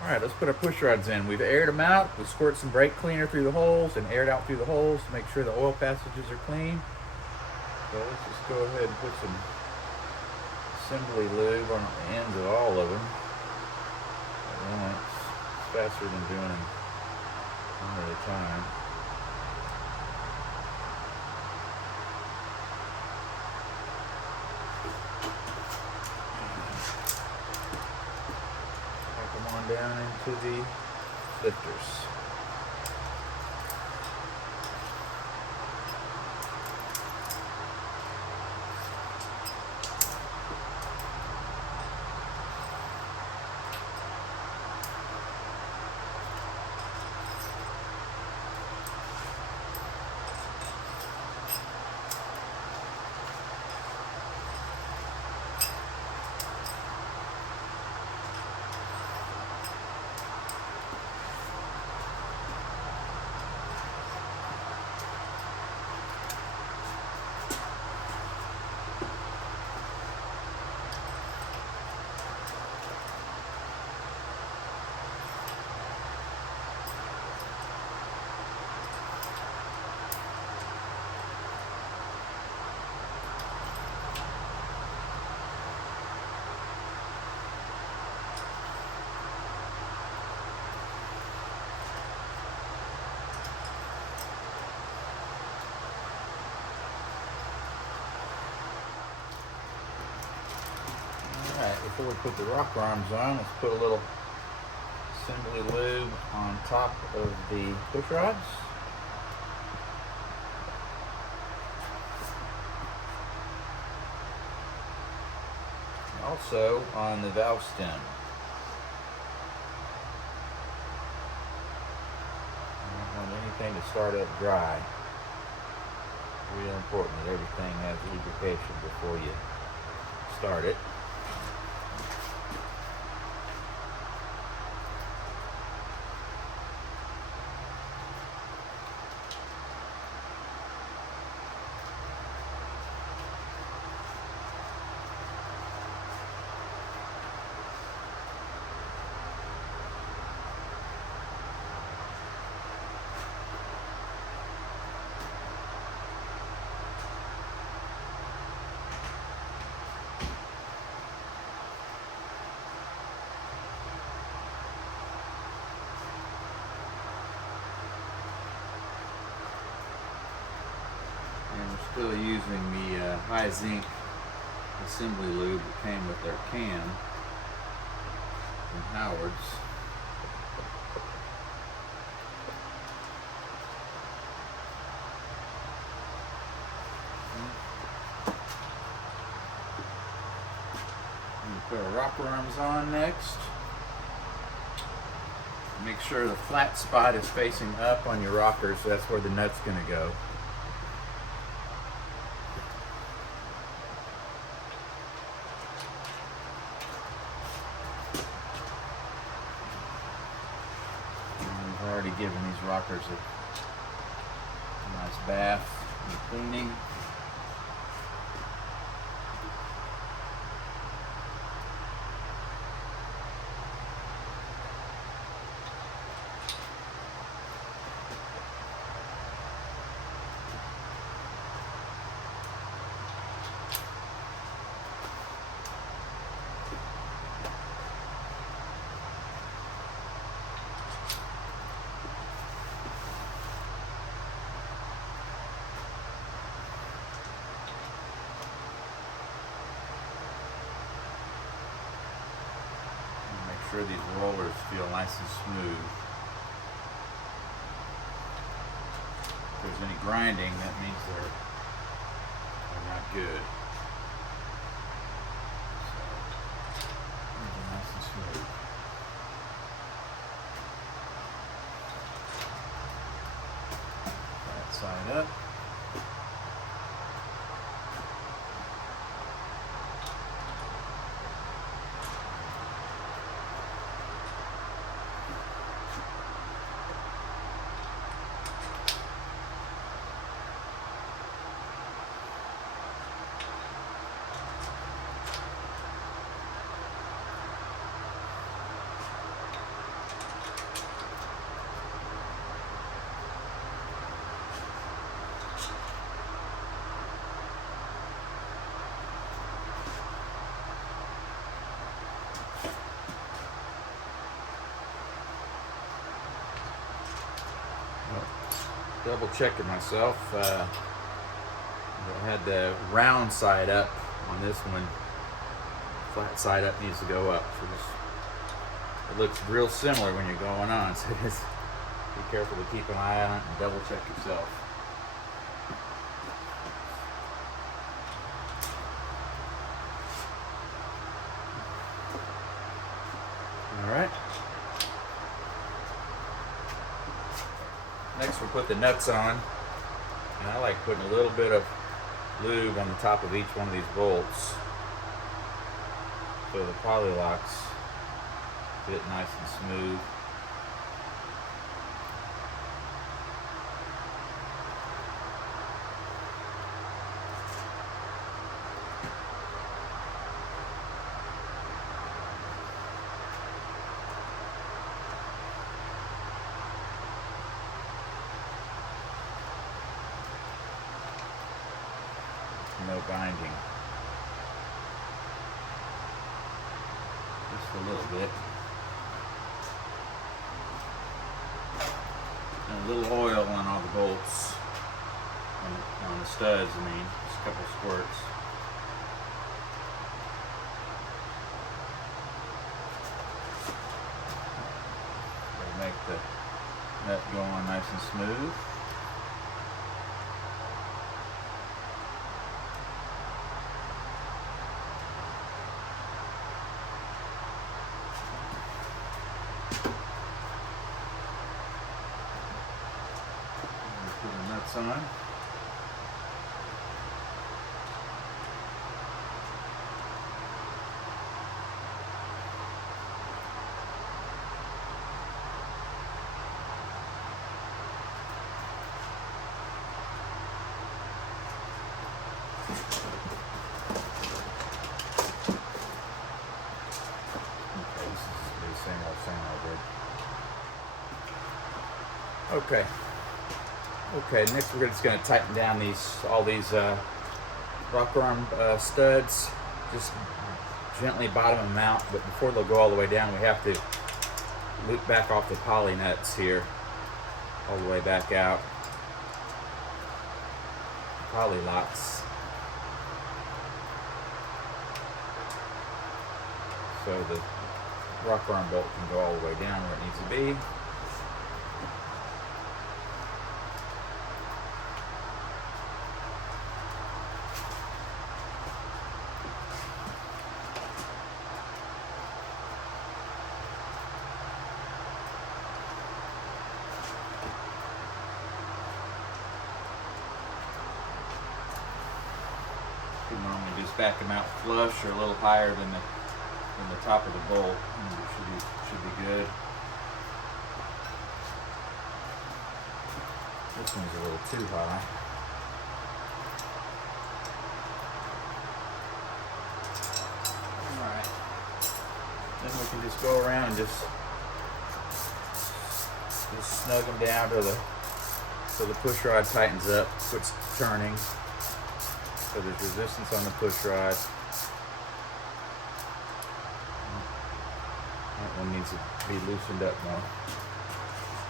Alright, let's put our push rods in. We've aired them out. We squirt some brake cleaner through the holes and aired out through the holes to make sure the oil passages are clean. So let's just go ahead and put some assembly lube on the ends of all of them at once. It's faster than doing them one at a time. Pack them on down into the lifters. Alright, before we put the rocker arms on, let's put a little assembly lube on top of the push rods. And also on the valve stem. I don't want anything to start up dry. Really important that everything has lubrication before you start it. And we're still using the high zinc assembly lube that came with their can from Howard's. Put our rocker arms on next. Make sure the flat spot is facing up on your rockers. That's where the nut's going to go. And we've already given these rockers a nice bath and cleaning. Sure these rollers feel nice and smooth. If there's any grinding, that means they're not good. So, they're nice and smooth. That side up. double checking myself. I had the round side up on this one. Flat side up needs to go up. So it looks real similar when you're going on. So just be careful to keep an eye on it and double check yourself. All right. Next we'll put the nuts on. And I like putting a little bit of lube on the top of each one of these bolts so the poly locks fit nice and smooth. No binding. Just a little bit. And a little oil on all the bolts. On the studs, I mean. Just a couple squirts. That'll make the nut go on nice and smooth. Put the nuts on. Okay. Okay. Next, we're just going to tighten down all these rocker arm studs. Just gently bottom them out, but before they'll go all the way down, we have to loop back off the poly nuts here, all the way back out. Poly locks. So the rocker arm bolt can go all the way down where it needs to be. You normally just back them out flush or a little higher than the top of the bolt, and it should be good. This one's a little too high. All right. Then we can just go around and just snug them down so the push rod tightens up, quits turning. So there's resistance on the push rod. That one needs to be loosened up more.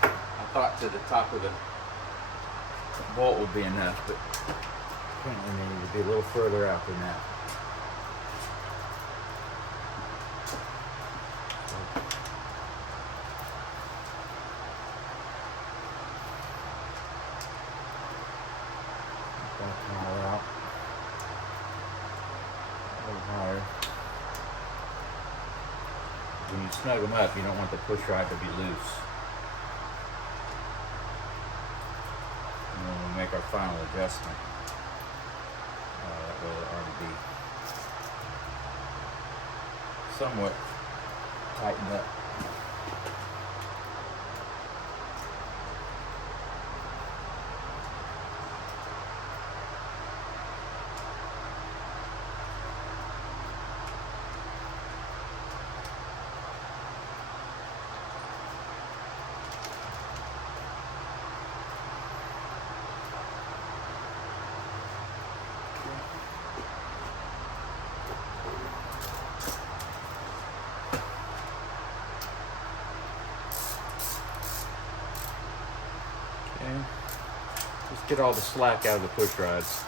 I thought to the top of the bolt would be enough, but apparently they need to be a little further out than that. When you snug them up, you don't want the push rod to be loose. And when we make our final adjustment, that will already be somewhat tightened up. get all the slack out of the push rods.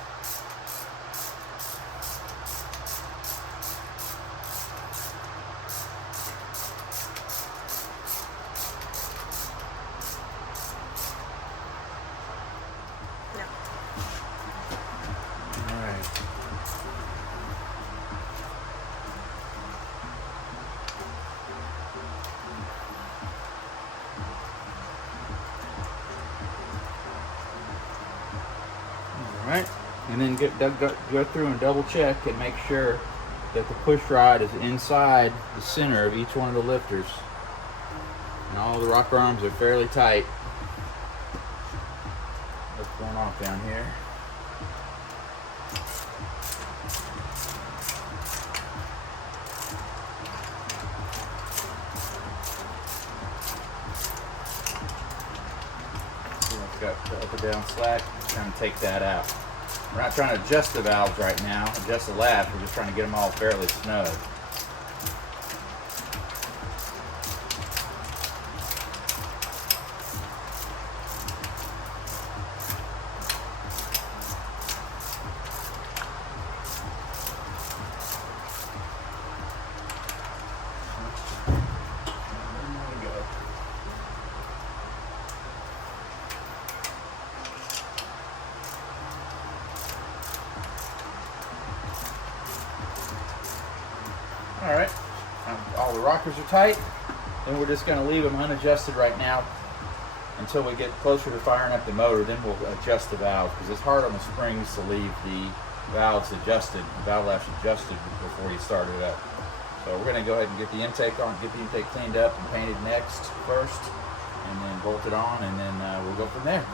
Alright, and then go through and double check and make sure that the push rod is inside the center of each one of the lifters. And all the rocker arms are fairly tight. What's going on down here? Got the up and down slack, trying to take that out. We're not trying to adjust the valves right now, adjust the latch, we're just trying to get them all fairly snug. Alright, all the rockers are tight, and we're just going to leave them unadjusted right now until we get closer to firing up the motor. Then we'll adjust the valve, because it's hard on the springs to leave the valves adjusted, the valve latch adjusted before you start it up. So we're going to go ahead and get the intake on, get the intake cleaned up and painted next first, and then bolt it on, and then we'll go from there.